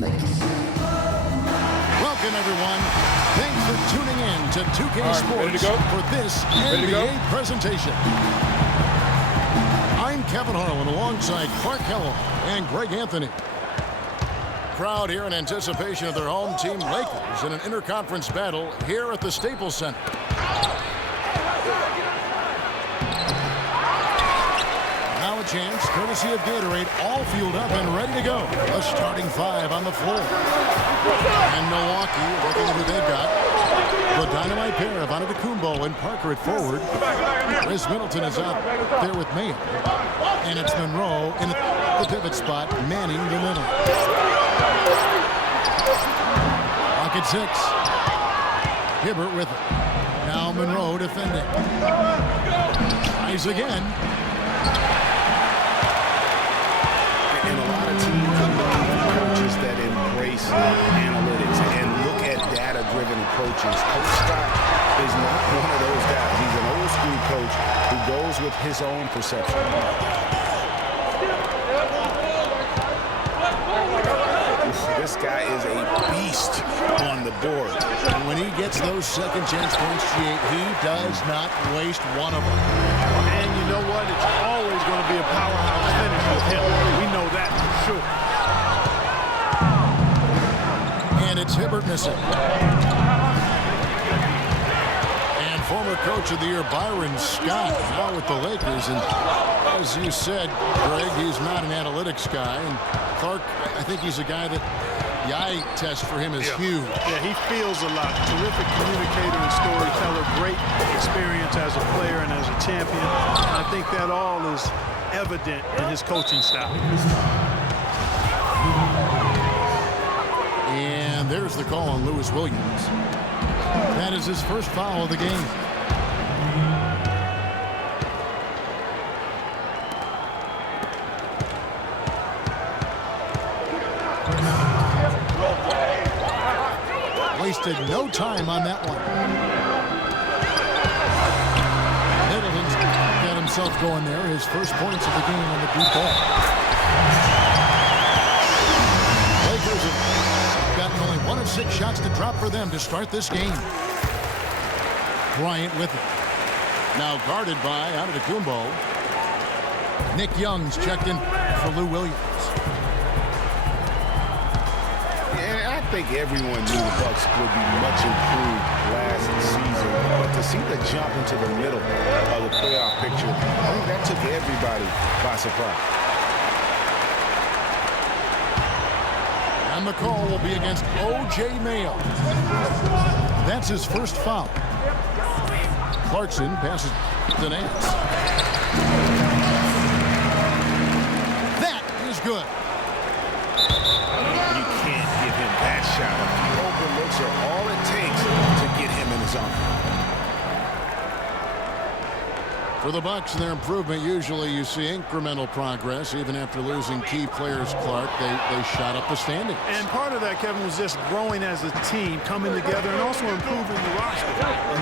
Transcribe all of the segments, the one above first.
Welcome, everyone. Thanks for tuning in to 2K Sports for this NBA presentation. I'm Kevin Harlan alongside Clark Kellogg and Greg Anthony. Crowd here in anticipation of their home team Lakers in an interconference battle here at the Staples Center. Now a chance, courtesy of Gatorade, all fueled up and ready to go. The starting five on the floor. And Milwaukee, looking at who they've got. The dynamite pair of Antetokounmpo and Parker at forward. Chris Middleton is out there with Mayo. And it's Monroe in the pivot spot, manning the middle. Pocket six. Hibbert with it. Now Monroe defending. Tries again. And a lot of teams are looking for coaches that embrace analytics and look at data-driven approaches. Coach Scott is not one of those guys. He's an old-school coach who goes with his own perception. This guy is a beast on the board. And when he gets those second chance points, he does not waste one of them. And you know what? It's always going to be a powerhouse finish with him. We know that for sure. And it's Hibbert missing. And former coach of the year, Byron Scott, now with the Lakers. And as you said, Greg, he's not an analytics guy. And Clark, I think he's a guy that the eye test for him is huge. Yeah, he feels a lot. Terrific communicator and storyteller. Great experience as a player and as a champion. And I think that all is evident in his coaching style. And there's the call on Lewis Williams. That is his first foul of the game. Wasted no time on that one. Middleton's got himself going there. His first points of the game on the deep ball. Lakers have gotten only 1 of 6 shots to drop for them to start this game. Bryant with it. Now guarded by Antetokounmpo. Nick Young's checked in for Lou Williams. I think everyone knew the Bucks would be much improved last season, but to see the jump into the middle of the playoff picture, I think that took everybody by surprise. And the call will be against O.J. Mayo. That's his first foul. Clarkson passes to Nance. That is good. That shot, a few open looks are all it takes to get him in the zone. For the Bucks and their improvement, usually you see incremental progress. Even after losing key players, Clark, they shot up the standings. And part of that, Kevin, was just growing as a team, coming together, and also improving the roster.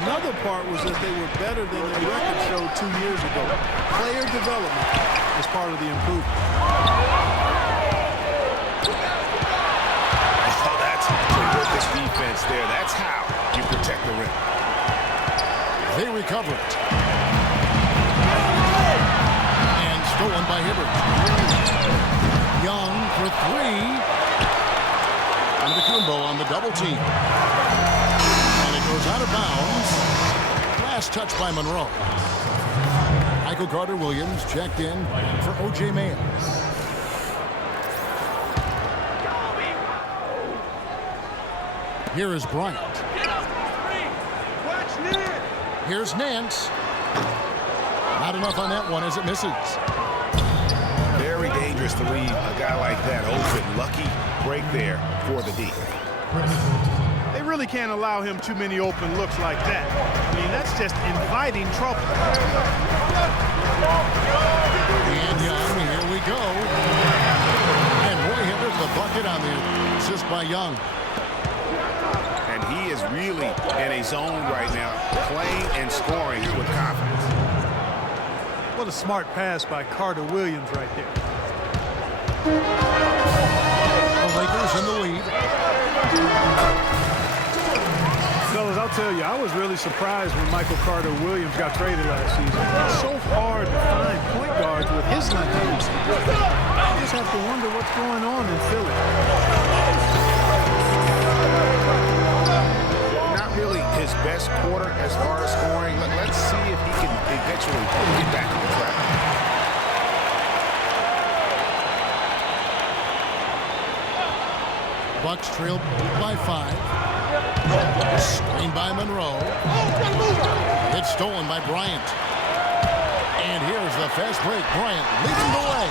Another part was that they were better than their record showed 2 years ago. Player development is part of the improvement. Defense there. That's how you protect the rim. They recover it. And stolen by Hibbert. Young for 3. Antetokounmpo on the double team. And it goes out of bounds. Last touch by Monroe. Michael Carter-Williams checked in for O.J. Mayo. Here is Bryant. Here's Nance. Not enough on that one as it misses. Very dangerous to leave a guy like that open. Lucky break there for the D. They really can't allow him too many open looks like that. I mean, that's just inviting trouble. And Young, here we go. And Roy Hibbert, the bucket on the assist by Young. And he is really in a zone right now, playing and scoring with confidence. What a smart pass by Carter-Williams right there. Well, Lakers in the lead. Fellas, I'll tell you, I was really surprised when Michael Carter-Williams got traded last season. It's so hard to find point guards with his length of reach. You just have to wonder what's going on in Philly. Not really his best quarter as far as scoring. Let's see if he can eventually get back on track. Bucks trail by 5. Screen by Monroe. It's stolen by Bryant. And here's the fast break. Bryant leading the way.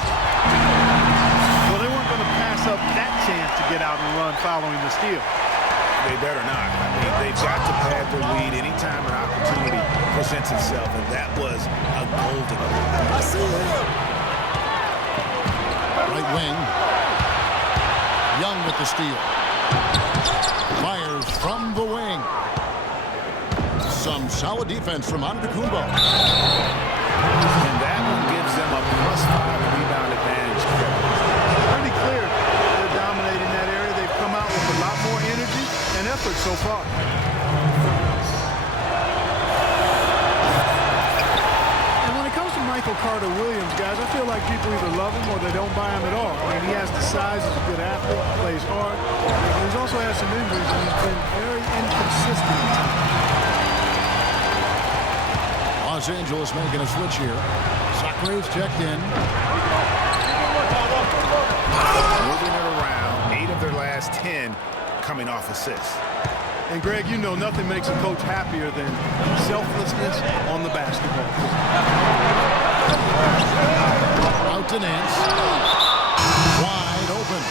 Well, they weren't going to pass up that chance to get out and run following the steal. They better not. I mean, they've got to pad their lead anytime an opportunity presents itself, and that was a golden one. I see him. Right wing. Young with the steal. Fires from the wing. Some solid defense from Antetokounmpo. And that one gives them a +5 rebound advantage. Pretty clear they're dominating that area. They've come out with a lot more energy and effort so far. And when it comes to Michael Carter-Williams, guys, I feel like people either love him or they don't buy him at all. I mean, he has the size, he's a good athlete, plays hard. And he's also had some injuries, and he's been very inconsistent. Los Angeles making a switch here. Socrates checked in. Moving it around, 8 of their last 10 coming off assists. And Greg, you know nothing makes a coach happier than selflessness on the basketball court. Out to Nance. Wide open.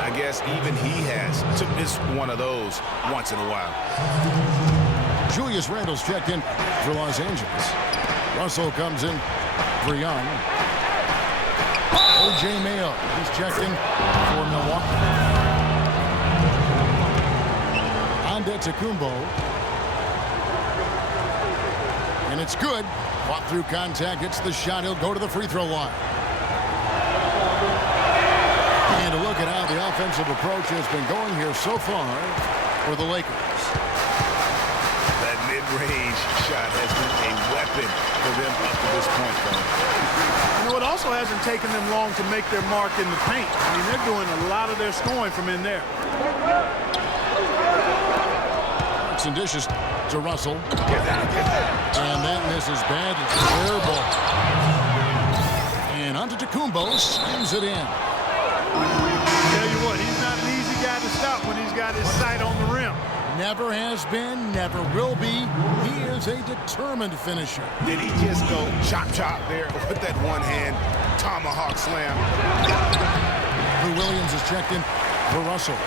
I guess even he has to miss one of those once in a while. Julius Randle's checked in for Los Angeles. Russell comes in for Young. O.J. Mayo is checked in for Milwaukee. Antetokounmpo. And it's good. Fought through contact. Hits the shot. He'll go to the free throw line. And to look at how the offensive approach has been going here so far for the Lakers. That mid-range shot has been a weapon for them up to this point, though. You know, it also hasn't taken them long to make their mark in the paint. I mean, they're doing a lot of their scoring from in there. Some dishes to Russell. And that misses badly. Fair ball. And Antetokounmpo slams it in. Tell you what, he's not an easy guy to stop when he's got his sight on the rim. Never has been, never will be. He is a determined finisher. Did he just go chop there with that one-hand tomahawk slam? Lou Williams is checked in for Russell.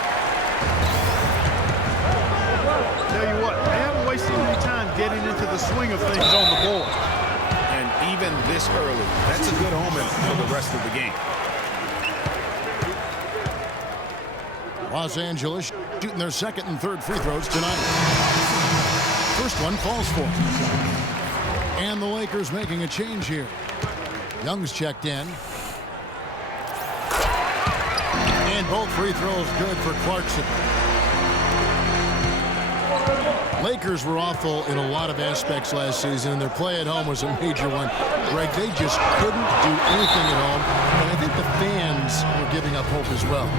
Tell you what, they haven't wasted any time getting into the swing of things on the board. And even this early, that's a good omen for the rest of the game. Los Angeles shooting their second and third free throws tonight. First one falls for. And the Lakers making a change here. Young's checked in. And both free throws good for Clarkson. Lakers were awful in a lot of aspects last season, and their play at home was a major one. Greg, they just couldn't do anything at home, and I think the fans were giving up hope as well.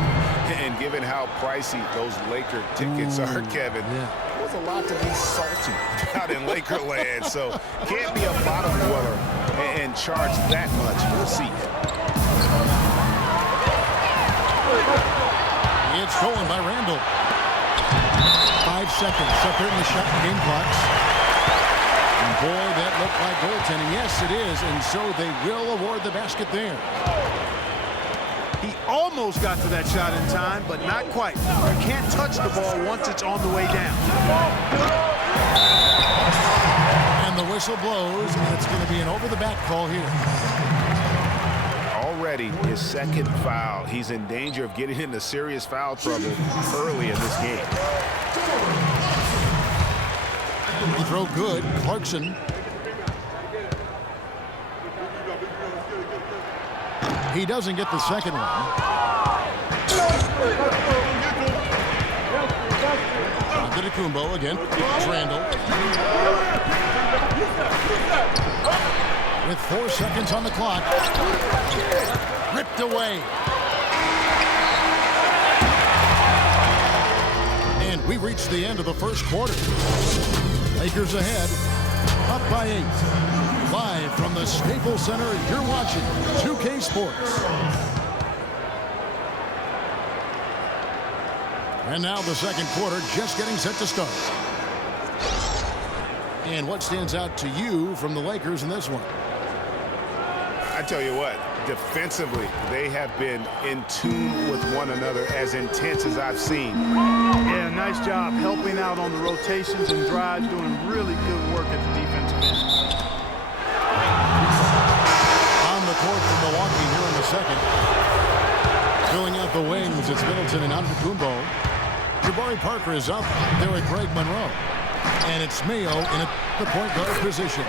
And given how pricey those Laker tickets are, Kevin, it was a lot to be salty out in Laker land, so can't be a bottom dweller and charge that much for a seat. It's stolen by Randle. 5 seconds separating the shot and game clocks. And boy, that looked like goaltending. Yes, it is, and so they will award the basket there. He almost got to that shot in time, but not quite. You can't touch the ball once it's on the way down. And the whistle blows, and it's going to be an over-the-back call here. Already his second foul. He's in danger of getting into serious foul trouble early in this game. Free throw good. Clarkson. He doesn't get the second one. Antetokounmpo again. Randall. With 4 seconds on the clock. Ripped away. And we reached the end of the first quarter. Lakers ahead, up by 8. Live from the Staples Center, you're watching 2K Sports. And now the second quarter just getting set to start. And what stands out to you from the Lakers in this one? I tell you what, defensively, they have been in tune with one another as intense as I've seen. Yeah, nice job helping out on the rotations and drives, doing really good work at the defensive end. On the court for Milwaukee here in the second. Filling out the wings, it's Middleton and Antetokounmpo. Jabari Parker is up there with Greg Monroe. And it's Mayo in the point guard position.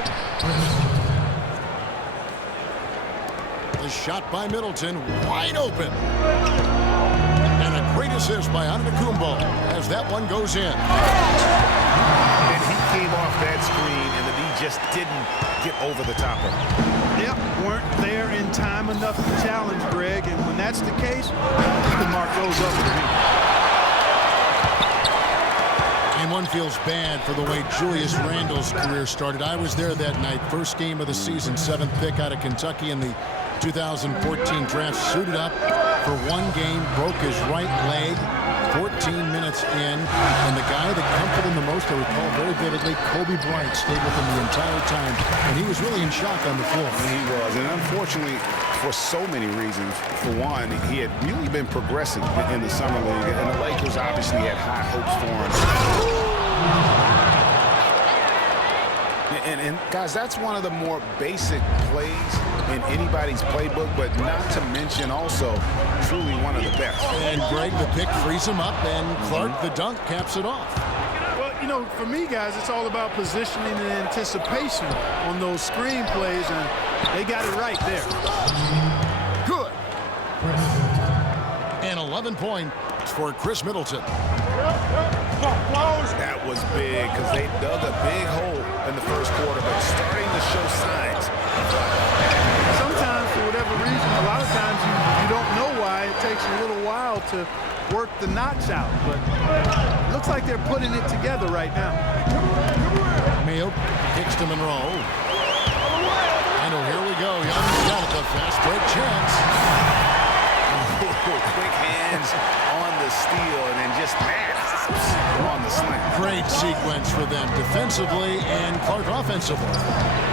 The shot by Middleton, wide open. And a great assist by Antetokounmpo as that one goes in. And he came off that screen, and the D just didn't get over the top of him. Yep, weren't there in time enough to challenge Greg, and when that's the case, you can mark those up for me. And one feels bad for the way Julius Randle's career started. I was there that night, first game of the season, 7th pick out of Kentucky in the 2014 draft. Suited up for one game, broke his right leg 14 minutes in, and the guy that comforted him the most, I recall very vividly, Kobe Bryant stayed with him the entire time, and he was really in shock on the floor. He was, and unfortunately, for so many reasons. For one, he had really been progressing in the summer league, and the Lakers obviously had high hopes for him. And guys, that's one of the more basic plays in anybody's playbook, but not to mention also truly one of the best. And Greg, the pick frees him up, and Clark, the dunk, caps it off. Well, you know, for me, guys, it's all about positioning and anticipation on those screen plays, and they got it right there. Good. And 11 points for Chris Middleton. That was big because they dug a big hole in the first quarter, but starting to show signs. Sometimes, for whatever reason, a lot of times you don't know why. It takes a little while to work the knots out, but it looks like they're putting it together right now. Mayo kicks to Monroe. And here we go. Young's got it, the fast break chance. Quick hands on the steal and then just on the slam. Great sequence for them defensively and Clark offensively.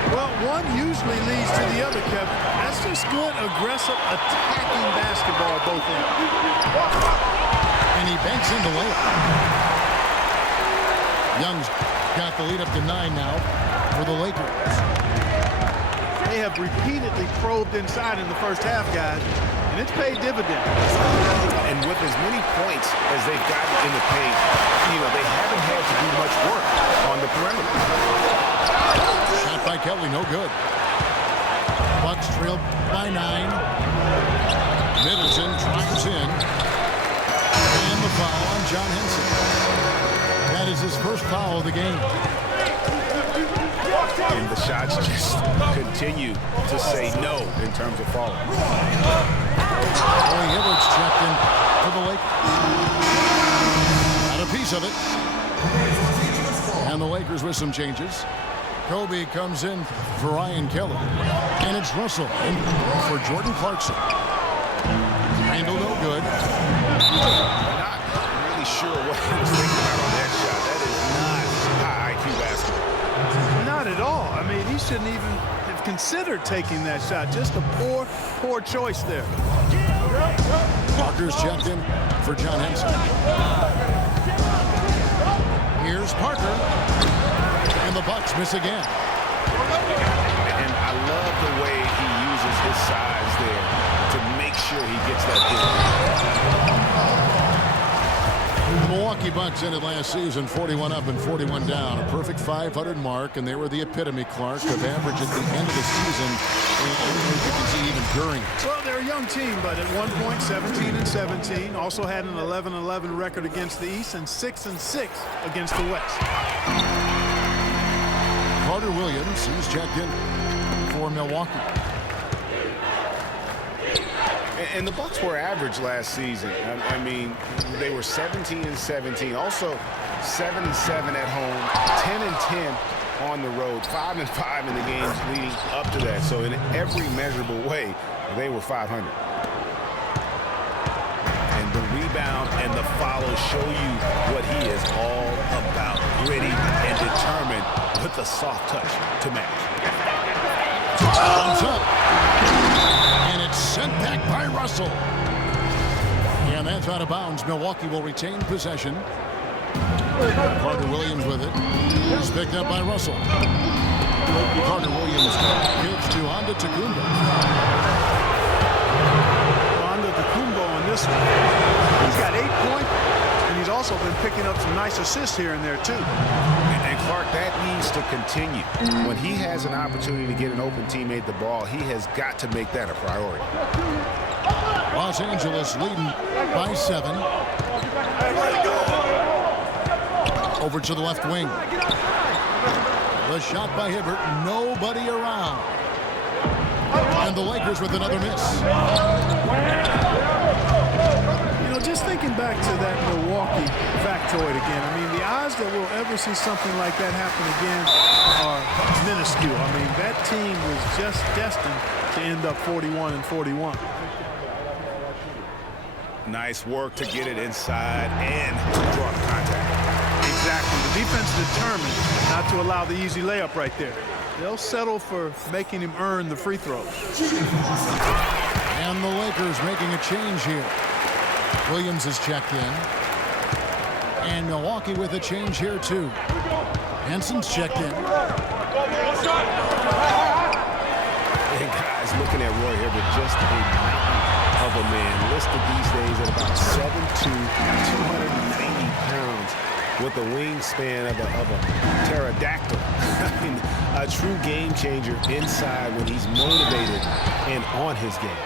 Well, one usually leads to the other, Kevin. That's just good, aggressive, attacking basketball both ends. And he banks in the layup. Young's got the lead up to 9 now for the Lakers. They have repeatedly probed inside in the first half, guys, and it's paid dividends. And with as many points as they've gotten in the paint, you know, they haven't had to do much work on the perimeter. Shot by Kelly, no good. Bucks trail by 9. Middleton drives in. And the foul on John Henson. That is his first foul of the game. And the shots just continue to say no in terms of falling. Roy Hibbert's checked in for the Lakers. Got a piece of it. And the Lakers with some changes. Kobe comes in for Ryan Kelly. And it's Russell in for Jordan Clarkson. Randall no good. Not really sure what he was thinking about on that shot. That is not high IQ basketball. Not at all. I mean, he shouldn't even have considered taking that shot. Just a poor choice there. Parker's checked in for John Henson. Here's Parker. And the Bucks miss again. And I love the way he uses his size there to make sure he gets that hit. The Milwaukee Bucks ended last season 41 up and 41 down, a perfect 500 mark, and they were the epitome, Clark, of average at the end of the season, and you can see even during it. Well, they're a young team, but at one point 17-17, also had an 11-11 record against the East and 6-6 against the West. Carter Williams, he's checked in for Milwaukee. And the Bucks were average last season. I mean, they were 17-17, also 7-7 at home, 10-10 on the road, 5-5 in the games leading up to that. So in every measurable way, they were 500. And the rebound and the follow show you what he is all about. Gritty and determined with a soft touch to match. Thumbs up. And it's sent back by Russell. And that's out of bounds. Milwaukee will retain possession. Carter Williams with it. It's picked up by Russell. Carter Williams gives to Antetokounmpo. Antetokounmpo on this one. He's got 8 points, and he's also been picking up some nice assists here and there, too. And Clark, that needs to continue. When he has an opportunity to get an open teammate the ball, he has got to make that a priority. Los Angeles leading by 7. Over to the left wing. The shot by Hibbert. Nobody around. And the Lakers with another miss. You know, just thinking back to that Milwaukee factoid again, I mean, the odds that we'll ever see something like that happen again are minuscule. I mean, that team was just destined to end up 41-41. Nice work to get it inside and draw contact. Exactly. The defense determined not to allow the easy layup right there. They'll settle for making him earn the free throws. And the Lakers making a change here. Williams is checked in. And Milwaukee with a change here, too. Henson's checked in. And guys, looking at Roy Hibbert, just a mountain of a man. Listed these days at about 7'2", 290 pounds. With the wingspan of a pterodactyl. I mean, a true game changer inside when he's motivated and on his game.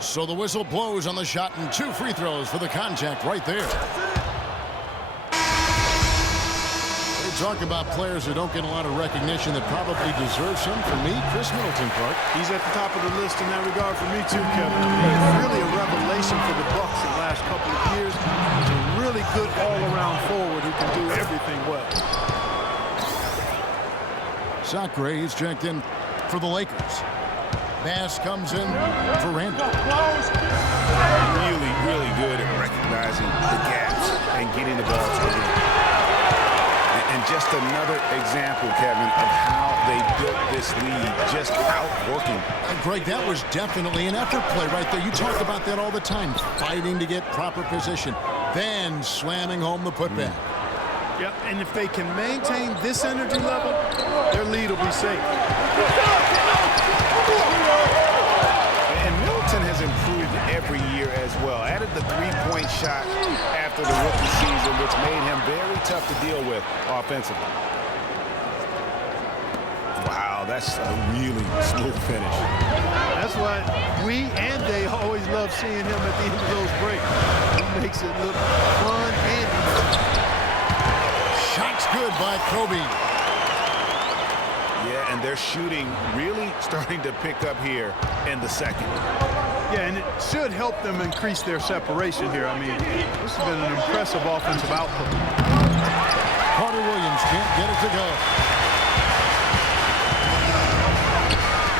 So the whistle blows on the shot and 2 free throws for the contact right there. We talk about players who don't get a lot of recognition that probably deserve some. For me, Chris Middleton, Clark. He's at the top of the list in that regard for me too, Kevin. I mean, he's really a revelation for the Bucks the last couple of years. He's a really good all-around forward who can do everything well. Sacre, he's checked in for the Lakers. Bass comes in for Randall. Really, really good at recognizing the gaps and getting the ball to the rim. And just another example, Kevin, of how they built this lead, just outworking. Greg, that was definitely an effort play right there. You talk about that all the time, fighting to get proper position, then slamming home the putback. Yep, and if they can maintain this energy level, their lead will be safe. And Middleton has improved every year as well. Added the three-point shot after the rookie season, which made him very tough to deal with offensively. Wow, that's a really smooth finish. That's why we and they always love seeing him at the end of those breaks. It makes it look fun and easy. Shots good by Kobe. Yeah, and their shooting really starting to pick up here in the second. Yeah, and it should help them increase their separation here. I mean, this has been an impressive offensive output. Carter Williams can't get it to go.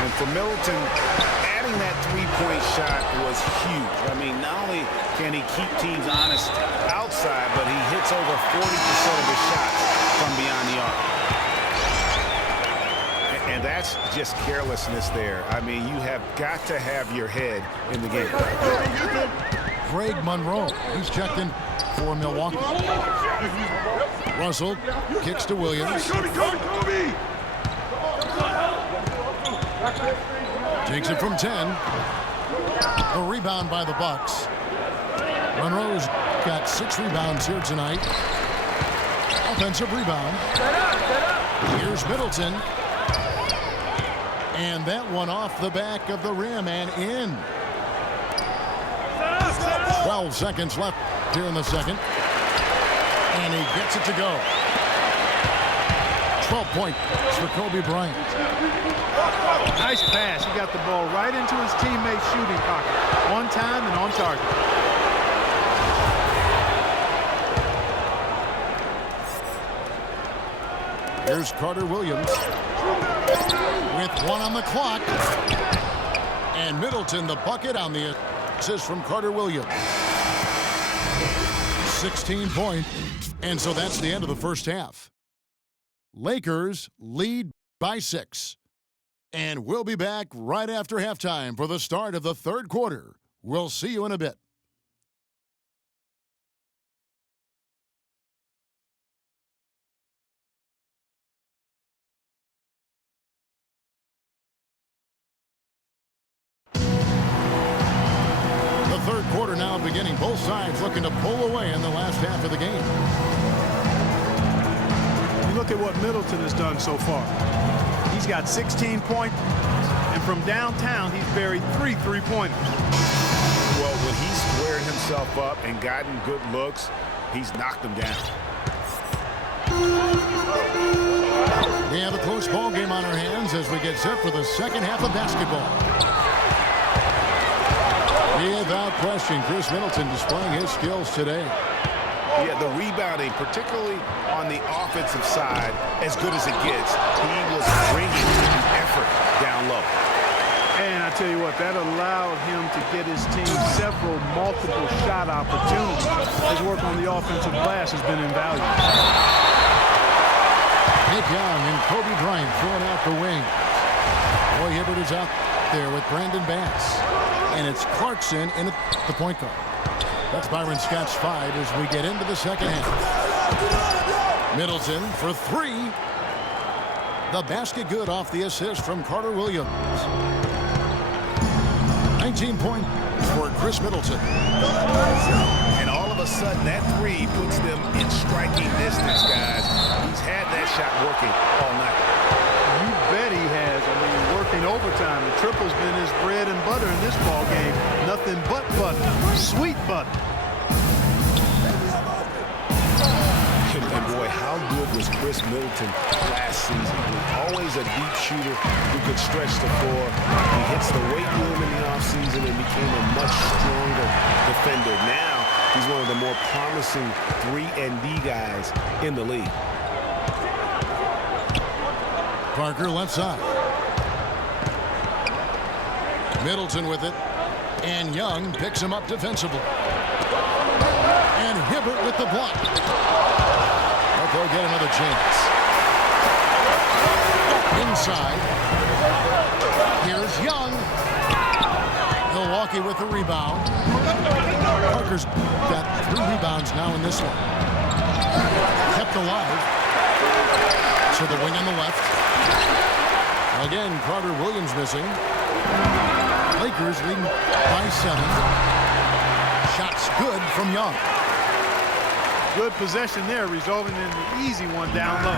And for Middleton, adding that three-point shot was huge. I mean, not only can he keep teams honest outside, but he hits over 40% of his shots from beyond the arc. And that's just carelessness there. I mean, you have got to have your head in the game. Greg Monroe, he's checked in for Milwaukee. Russell kicks to Williams. Takes it from 10. The rebound by the Bucks. Monroe's got 6 rebounds here tonight. Offensive rebound. Here's Middleton. And that one off the back of the rim and in. 12 seconds left here in the second. And he gets it to go. 12 points for Kobe Bryant. Nice pass. He got the ball right into his teammate's shooting pocket. On time and on target. Here's Carter Williams with 1 on the clock. And Middleton the bucket on the assist from Carter Williams. 16 points. And so that's the end of the first half. Lakers lead by 6. And we'll be back right after halftime for the start of the third quarter. We'll see you in a bit. The third quarter now beginning. Both sides looking to pull away in the last half of the game. You look at what Middleton has done so far. He's got 16 points, and from downtown, he's buried 3 3-pointers. Well, when he's squared himself up and gotten good looks, he's knocked them down. We have a close ball game on our hands as we get set for the second half of basketball. Without question, Chris Middleton displaying his skills today. Yeah, the rebounding, particularly on the offensive side, as good as it gets. He was bringing the effort down low. And I tell you what, that allowed him to get his team several multiple shot opportunities. His work on the offensive glass has been invaluable. Nick Young and Kobe Bryant throwing out the wing. Roy Hibbert is out there with Brandon Bass. And it's Clarkson in at the point guard. That's Byron Scott's 5 as we get into the second half. Middleton for 3. The basket good off the assist from Carter Williams. 19 points for Chris Middleton. And all of a sudden, that 3 puts them in striking distance, guys. He's had that shot working all night. You bet he has. I mean, working overtime. The triple's been his bread and butter in this ball game. Nothing but butter. Sweet butter. And boy, how good was Chris Middleton last season? Always a deep shooter who could stretch the floor. He hits the weight room in the offseason and became a much stronger defender. Now, he's one of the more promising 3-and-D guys in the league. Parker left side. Middleton with it. And Young picks him up defensively. And Hibbert with the block. But they'll get another chance. Inside. Here's Young. Milwaukee with the rebound. Parker's got 3 rebounds now in this one. Kept alive. To the wing on the left. Again, Carter Williams missing. Lakers leading by 7. Shots good from Young. Good possession there, resulting in the easy one down low.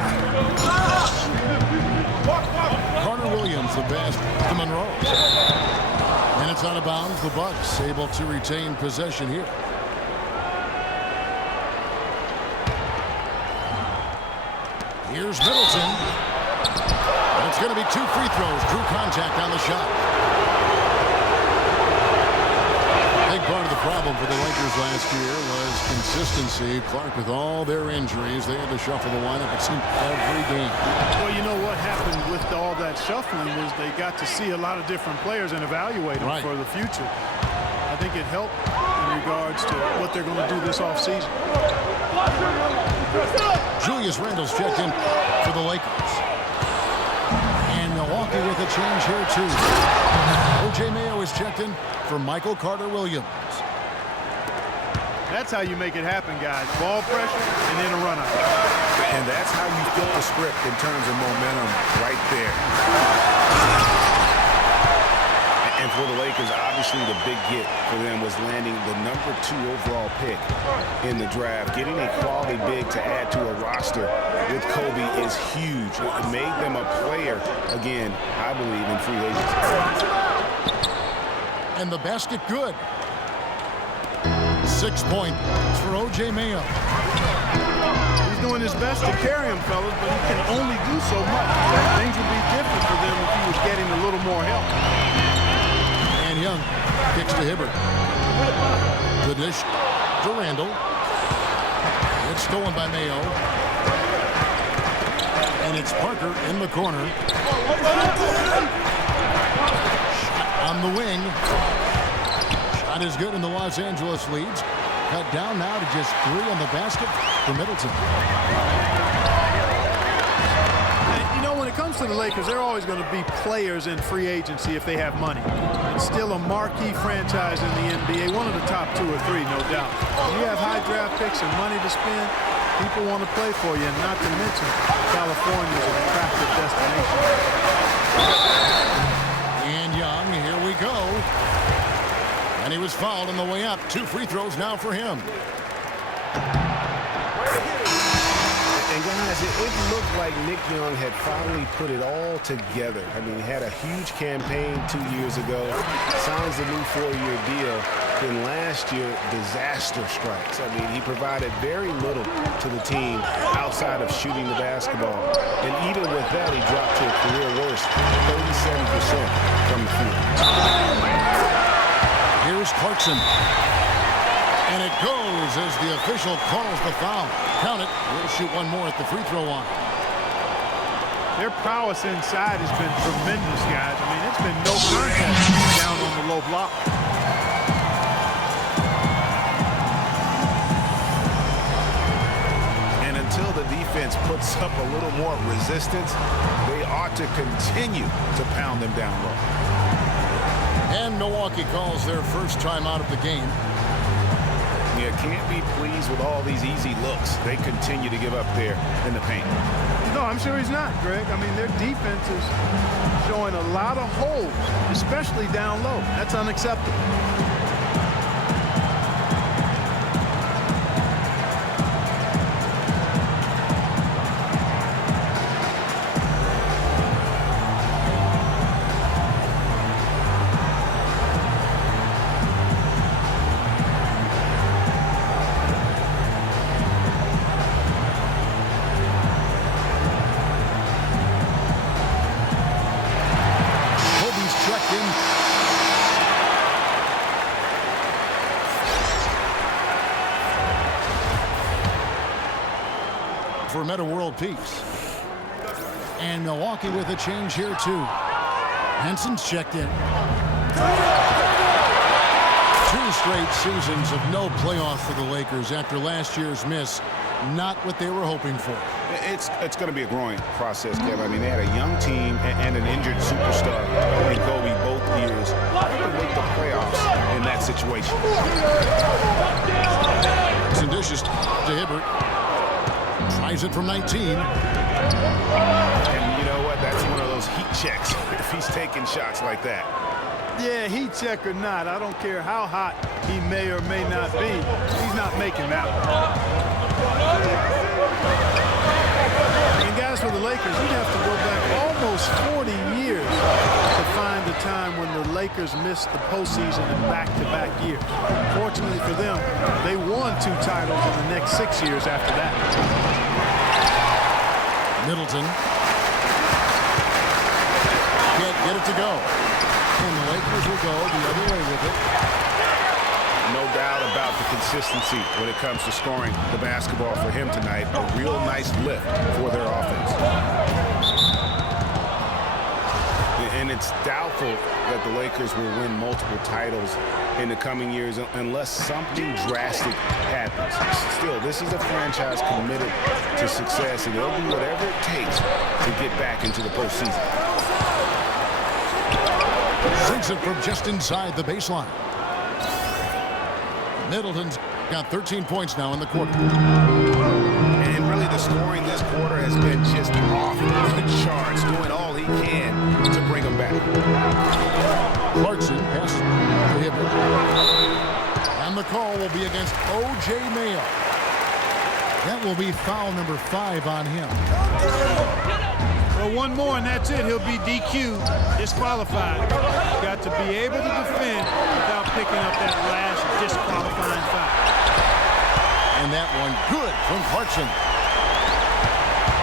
Carter Williams, the pass to Monroe. And it's out of bounds. The Bucks able to retain possession here. Here's Middleton. It's going to be 2 free throws. Drew contact on the shot. Big part of the problem for the Lakers last year was consistency. Clark, with all their injuries, they had to shuffle the lineup, it seemed, every game. Well, you know what happened with all that shuffling is they got to see a lot of different players and evaluate them for the future. I think it helped in regards to what they're going to do this offseason. Julius Randle's checked in for the Lakers. And Milwaukee with a change here, too. O.J. Mayo is checked in for Michael Carter Williams. That's how you make it happen, guys. Ball pressure and then a run-out. And that's how you flip the script in terms of momentum right there. And for the Lakers, obviously the big get for them was landing the #2 overall pick in the draft. Getting a quality big to add to a roster with Kobe is huge. It made them a player, again, I believe, in free agency. And the basket good. 6 points for O.J. Mayo. He's doing his best to carry him, fellas, but he can only do so much. Things would be different for them if he was getting a little more help. And Young kicks to Hibbert. The dish to Randall. It's stolen by Mayo. And it's Parker in the corner. Shot on the wing. Shot is good, and the Los Angeles leads. Cut down now to just 3 on the basket for Middleton. You know, when it comes to the Lakers, they're always going to be players in free agency if they have money. It's still a marquee franchise in the NBA, one of the top 2 or 3, no doubt. When you have high draft picks and money to spend, people want to play for you, and not to mention California is an attractive destination. And Young, here we go. And he was fouled on the way up. 2 free throws now for him. And guys, it looked like Nick Young had finally put it all together. I mean, he had a huge campaign 2 years ago, signs a new 4-year deal. Then last year, disaster strikes. I mean, he provided very little to the team outside of shooting the basketball. And even with that, he dropped to a career worst, 37% from the field. Here's Clarkson. And it goes as the official calls the foul. Count it. We'll shoot one more at the free throw line. Their prowess inside has been tremendous, guys. I mean, it's been no contest down on the low block. And until the defense puts up a little more resistance, they ought to continue to pound them down low. And Milwaukee calls their first time out of the game. Yeah, can't be pleased with all these easy looks they continue to give up there in the paint. No, I'm sure he's not, Greg. I mean, their defense is showing a lot of holes, especially down low. That's unacceptable. For Meta World Peace. And Milwaukee with a change here too. Henson's checked in. 2 straight seasons of no playoff for the Lakers after last year's miss. Not what they were hoping for. It's going to be a growing process, Kevin. I mean, they had a young team and an injured superstar in Kobe both years. How do they make the playoffs in that situation? Some dishes to Hibbert. Tries it from 19. And you know what? That's one of those heat checks if he's taking shots like that. Yeah, heat check or not, I don't care how hot he may or may not be. He's not making that one. And guys, for the Lakers, you'd have to go back almost 40 years to find the time when the Lakers missed the postseason in back-to-back years. Fortunately for them, they won 2 titles in the next 6 years after that. Middleton. Can't get it to go. And the Lakers will go the other way with it. No doubt about the consistency when it comes to scoring the basketball for him tonight. A real nice lift for their offense. And it's doubtful that the Lakers will win multiple titles in the coming years unless something drastic happens. Still, this is a franchise committed to success, and they'll do whatever it takes to get back into the postseason. Sinks it from just inside the baseline. Middleton's got 13 points now in the quarter. And really the scoring this quarter has been just off the charts, doing all he can to bring them back. Clarkson passes to Hibbert. And the call will be against O.J. Mayo. That will be foul number 5 on him. Well, one more and that's it. He'll be DQ'd, disqualified. Got to be able to defend without picking up that last disqualifying foul. And that one good from Clarkson.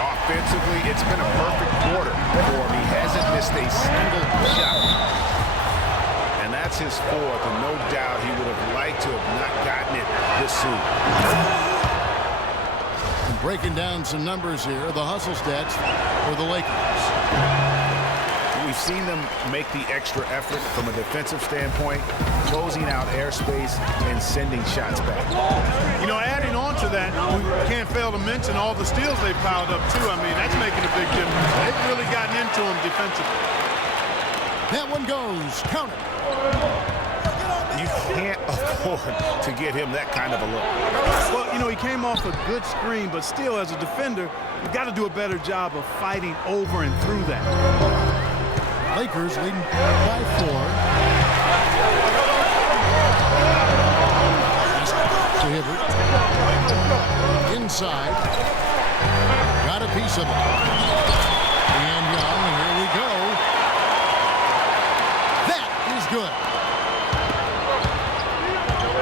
Offensively, it's been a perfect quarter for him. He hasn't missed a single shot. And that's his 4th, and no doubt he would have liked to have not gotten it this soon. Breaking down some numbers here, the hustle stats for the Lakers. We've seen them make the extra effort from a defensive standpoint, closing out airspace and sending shots back. You know, adding on to that, we can't fail to mention all the steals they piled up too. I mean, that's making a big difference. They've really gotten into them defensively. That one goes. Count it. You can't afford to get him that kind of a look. Well, you know, he came off a good screen, but still, as a defender, you've got to do a better job of fighting over and through that. Lakers leading by 4. To Hibbert. Inside. Got a piece of it. And Young, and here we go. That is good.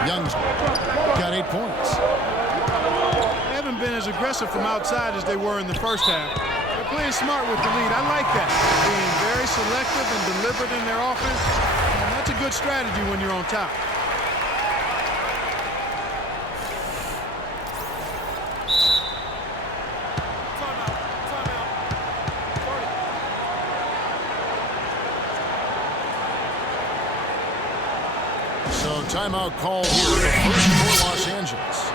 Young's got 8 points. They haven't been as aggressive from outside as they were in the first half. They're playing smart with the lead. I like that. Being very selective and deliberate in their offense. And that's a good strategy when you're on top. Timeout called here, the first for Los Angeles.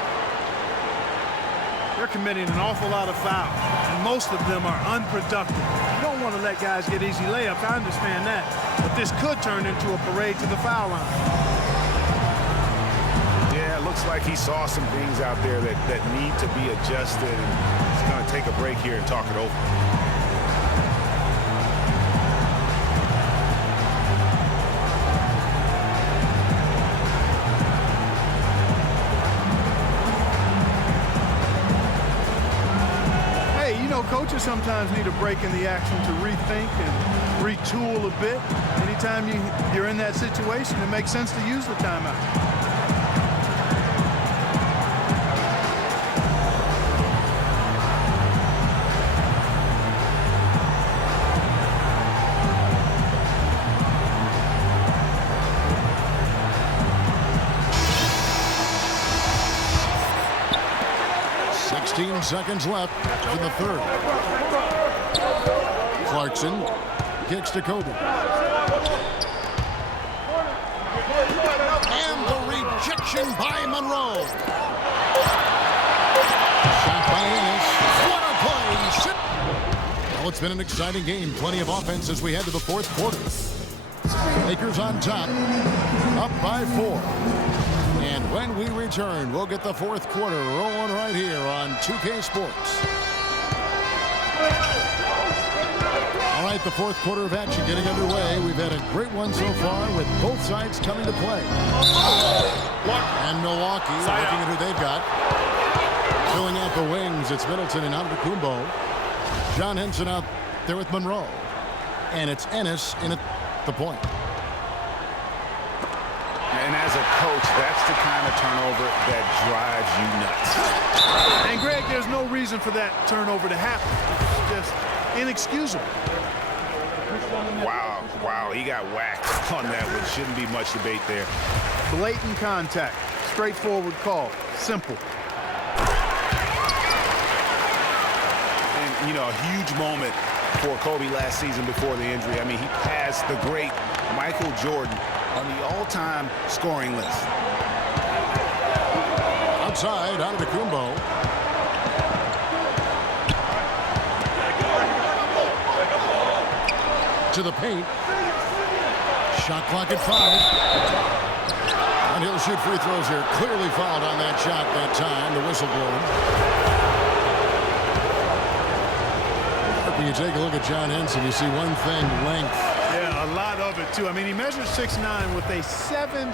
They're committing an awful lot of fouls, and most of them are unproductive. You don't want to let guys get easy layups, I understand that, but this could turn into a parade to the foul line. Yeah, it looks like he saw some things out there that need to be adjusted, and he's going to take a break here and talk it over. Coaches sometimes need a break in the action to rethink and retool a bit. Anytime you're in that situation, it makes sense to use the timeout. Seconds left in the 3rd. Clarkson kicks to Kobe. And the rejection by Monroe. Shot by Ennis. What a play. Well, it's been an exciting game. Plenty of offense as we head to the 4th quarter. Lakers on top. Up by 4. And when we return, we'll get the 4th quarter rolling right here on 2K Sports. All right, the 4th quarter of action getting underway. We've had a great one so far with both sides coming to play. And Milwaukee looking at who they've got. Filling out the wings, it's Middleton and Antetokounmpo. John Henson out there with Monroe. And it's Ennis in at the point. And as a coach, that's the kind of turnover that drives you nuts. And Greg, there's no reason for that turnover to happen. It's just inexcusable. Wow, he got whacked on that one. Shouldn't be much debate there. Blatant contact, straightforward call, simple. And, you know, a huge moment for Kobe last season before the injury. I mean, he passed the great Michael Jordan on the all-time scoring list. Outside, Antetokounmpo. To the paint. Shot clock at 5. And he'll shoot free throws here. Clearly fouled on that shot that time. The whistle blown. When you take a look at John Henson, you see one thing, length. Yeah, A lot of it, too. I mean, he measures 6'9" with a 7'5"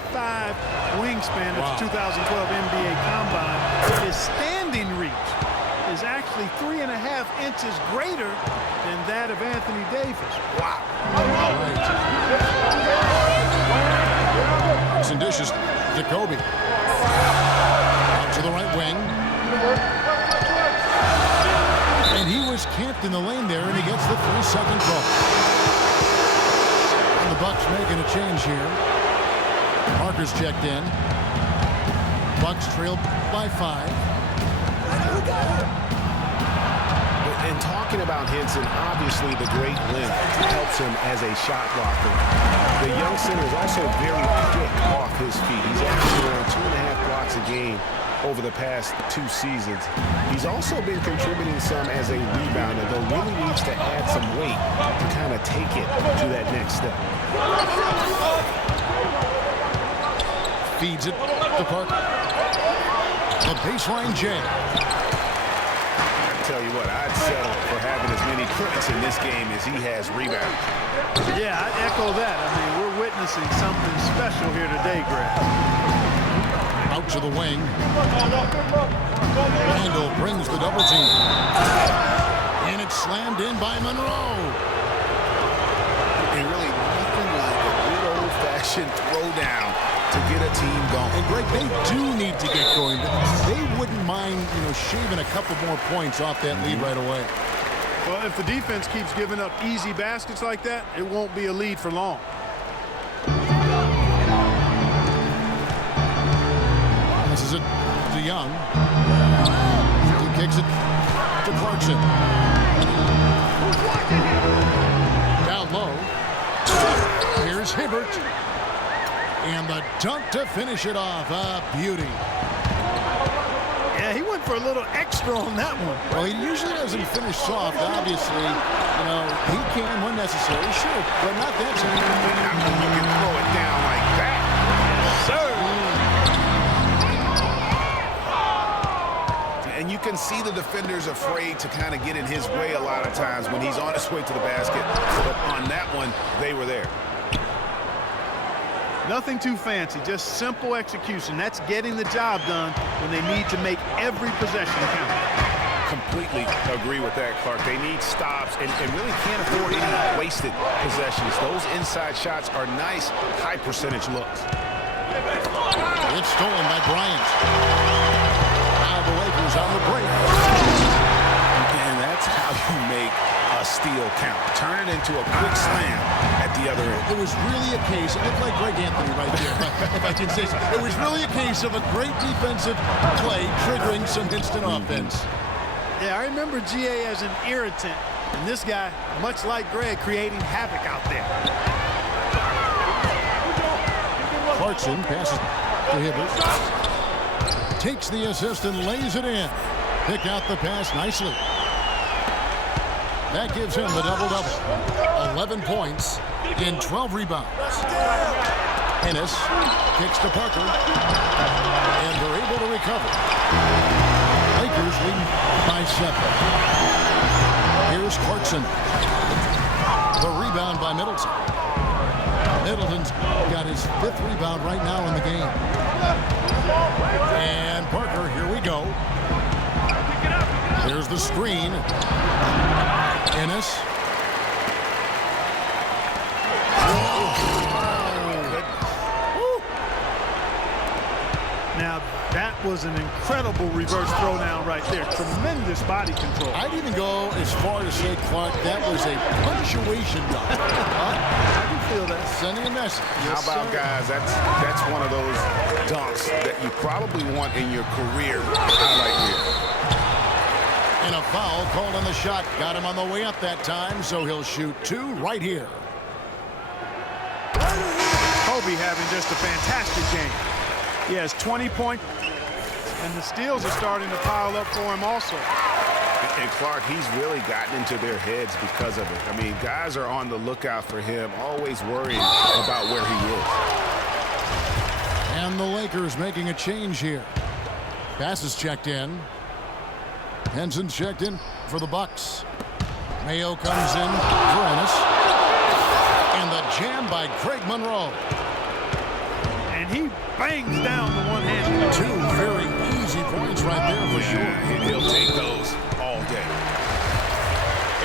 wingspan at the 2012 NBA Combine. His standing reach is actually 3.5 inches greater than that of Anthony Davis. Wow. Right. And dishes Jacoby. Out to the right wing. And he was camped in the lane there, and he gets the 3-second call. And the Bucks making a change here. Parker's checked in. Bucks trailed by 5. And talking about Henson, obviously the great length helps him as a shot blocker. The young center is also very quick off his feet. He's averaging around 2.5 blocks a game over the past 2 seasons. He's also been contributing some as a rebounder, though really needs to add some weight to kind of take it to that next step. Feeds it to Parker. The baseline jam. Tell you what, I'd settle for having as many critics in this game as he has rebounds. Yeah, I'd echo that. I mean, we're witnessing something special here today, Greg. Out to the wing. Randall brings the double team. And it's slammed in by Monroe. And really nothing like a good old-fashioned throwdown to get a team going. And Greg, they do need to get going. They wouldn't mind, shaving a couple more points off that lead right away. Well, if the defense keeps giving up easy baskets like that, it won't be a lead for long. This is it to Young. He kicks it to Clarkson. Down low. Here's Hibbert. And the dunk to finish it off. A beauty. Yeah, he went for a little extra on that one. Well, he usually doesn't finish soft, obviously. He can when necessary, sure, but not that time. I mean, you can throw it down like that. Yes, sir. And you can see the defenders afraid to kind of get in his way a lot of times when he's on his way to the basket. But on that one, they were there. Nothing too fancy, just simple execution. That's getting the job done when they need to make every possession count. Completely agree with that, Clark. They need stops and really can't afford any wasted possessions. Those inside shots are nice, high-percentage looks. It's stolen by Bryant. Now the Lakers on the break. And that's how you make a steal count. Turn it into a quick slam at the other end. It was really a case, it looked like Greg Anthony right there, if I can say so. It was really a case of a great defensive play triggering some instant offense. Yeah, I remember GA as an irritant, and this guy, much like Greg, creating havoc out there. Clarkson passes to Hibbert. Takes the assist and lays it in. Picked out the pass nicely. That gives him the double-double. 11 points and 12 rebounds. Ennis kicks to Parker. And they're able to recover. Lakers leading by 7. Here's Clarkson. The rebound by Middleton. Middleton's got his 5th rebound right now in the game. And Parker, here we go. There's the screen. Ennis. Now, that was an incredible reverse throwdown right there. Tremendous body control. I'd even go as far to say, Clark, that was a punctuation dunk. I can feel that. Sending a message. How about, guys, that's one of those dunks that you probably want in your career highlight reel. And a foul called on the shot. Got him on the way up that time, so he'll shoot 2 right here. Kobe having just a fantastic game. He has 20 points, and the steals are starting to pile up for him also. And Clark, he's really gotten into their heads because of it. I mean, guys are on the lookout for him, always worrying about where he is. And the Lakers making a change here. Pass is checked in. Henson's checked in for the Bucks. Mayo comes in for Ennis. And the jam by Craig Monroe. And he bangs down the one-handed. Two very easy points right there for sure. He'll take those all day.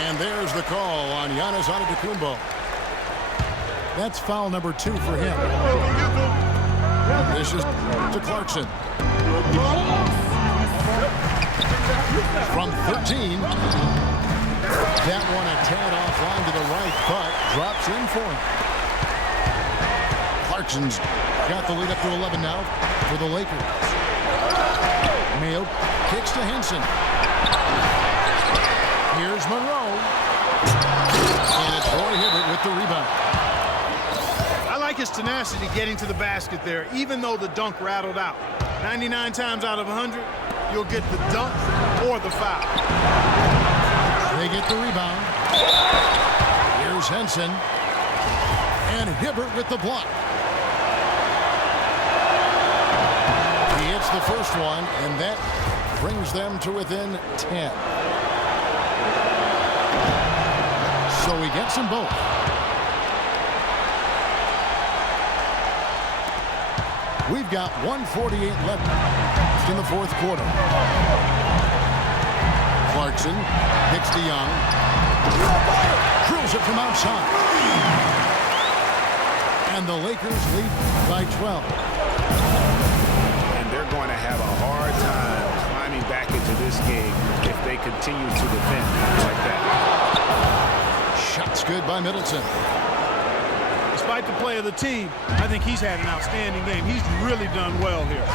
And there's the call on Giannis Antetokounmpo. That's foul number 2 for him. This is to Clarkson. From 13. That one a tad offline to the right, but drops in for him. Clarkson's got the lead up to 11 now for the Lakers. Mayo kicks to Henson. Here's Monroe. And it's Roy Hibbert with the rebound. I like his tenacity getting to the basket there, even though the dunk rattled out. 99 times out of 100, you'll get the dunk or the foul. They get the rebound. Here's Henson. And Hibbert with the block. He hits the first one, and that brings them to within 10. So he gets them both. We've got 1:48 left in the fourth quarter. Clarkson kicks to Young. Drills it from outside. And the Lakers lead by 12. And they're going to have a hard time climbing back into this game if they continue to defend like that. Shot's good by Middleton. Despite the play of the team, I think he's had an outstanding game. He's really done well here.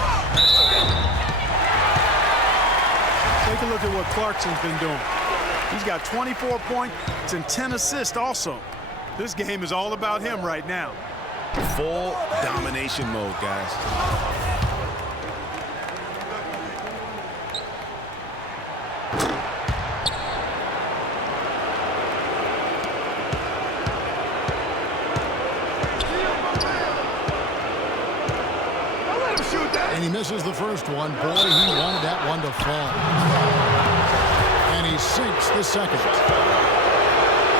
Take a look at what Clarkson's been doing. He's got 24 points and 10 assists also. This game is all about him right now. Full domination mode, guys. And he misses the first one. Boy, he wanted that one to fall. And he sinks the second.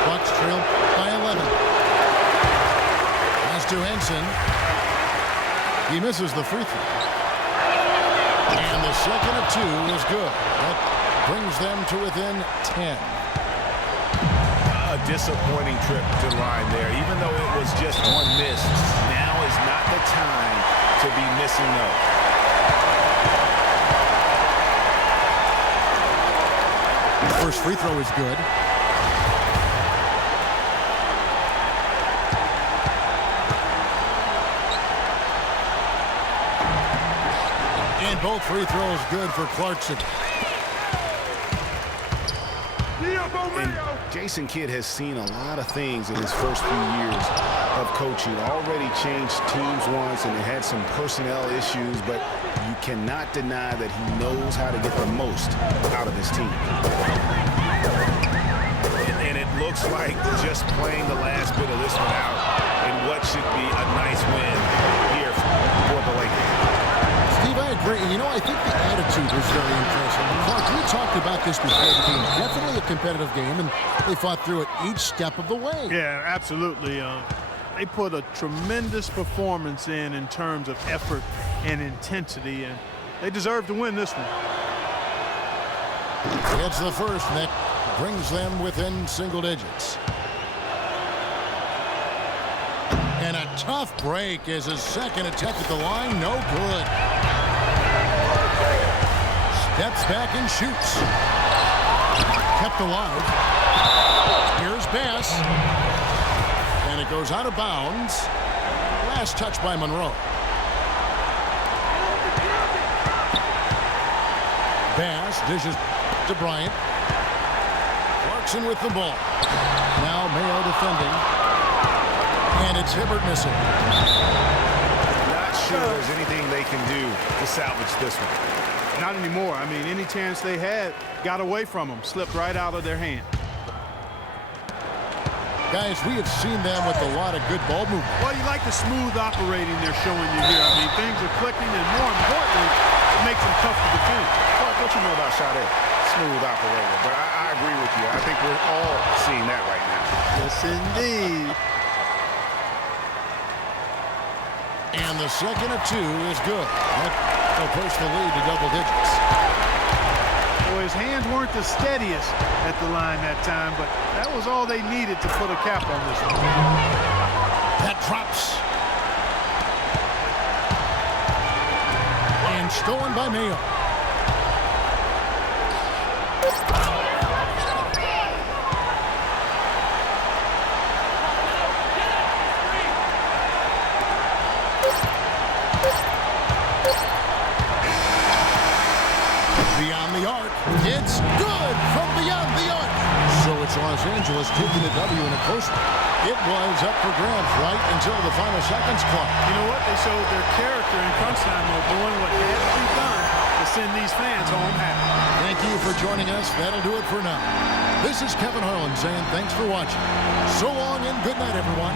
Bucks trail by 11. Pass to Henson. He misses the free throw. And the second of 2 is good. That brings them to within 10. A disappointing trip to the line there. Even though it was just one miss, now is not the time to be missing those. First free throw is good. And both free throws good for Clarkson. And Jason Kidd has seen a lot of things in his first few years of coaching. Already changed teams once and had some personnel issues, but you cannot deny that he knows how to get the most out of his team. And it looks like just playing the last bit of this one out in what should be a nice win here for the Lakers. Steve, I agree. You know, I think the attitude was very impressive. Clark, we talked about this before the game. Definitely a competitive game, and they fought through it each step of the way. Yeah, absolutely. They put a tremendous performance in terms of effort and intensity, and they deserve to win this one. It's the first, and that brings them within single digits. And a tough break as his second attempt at the line, no good. Steps back and shoots. Kept alive. Here's Bass. And it goes out of bounds. Last touch by Monroe. Bass dishes to Bryant. Clarkson with the ball. Now Mayo defending. And it's Hibbert missing. Not sure there's anything they can do to salvage this one. Not anymore. I mean, any chance they had got away from them, slipped right out of their hand. Guys, we have seen them with a lot of good ball movement. Well, you like the smooth operating they're showing you here. I mean, things are clicking, and more importantly, it makes them tough to defend. Clark, what you know about Sade? Smooth operator. But I agree with you. I think we're all seeing that right now. Yes, indeed. And the second of 2 is good. They'll push the lead to double digits. Boy, his hands weren't the steadiest at the line that time, but that was all they needed to put a cap on this one. That drops. And stolen by Mayo. Beyond the arc. It's good from beyond the arc. So it's Los Angeles taking the W in a close one. It was up for grabs right until the final seconds clock. You know what? They showed their character in crunch time, though, doing what had to be done to send these fans home happy. Thank you for joining us. That'll do it for now. This is Kevin Harlan saying thanks for watching. So long and good night, everyone.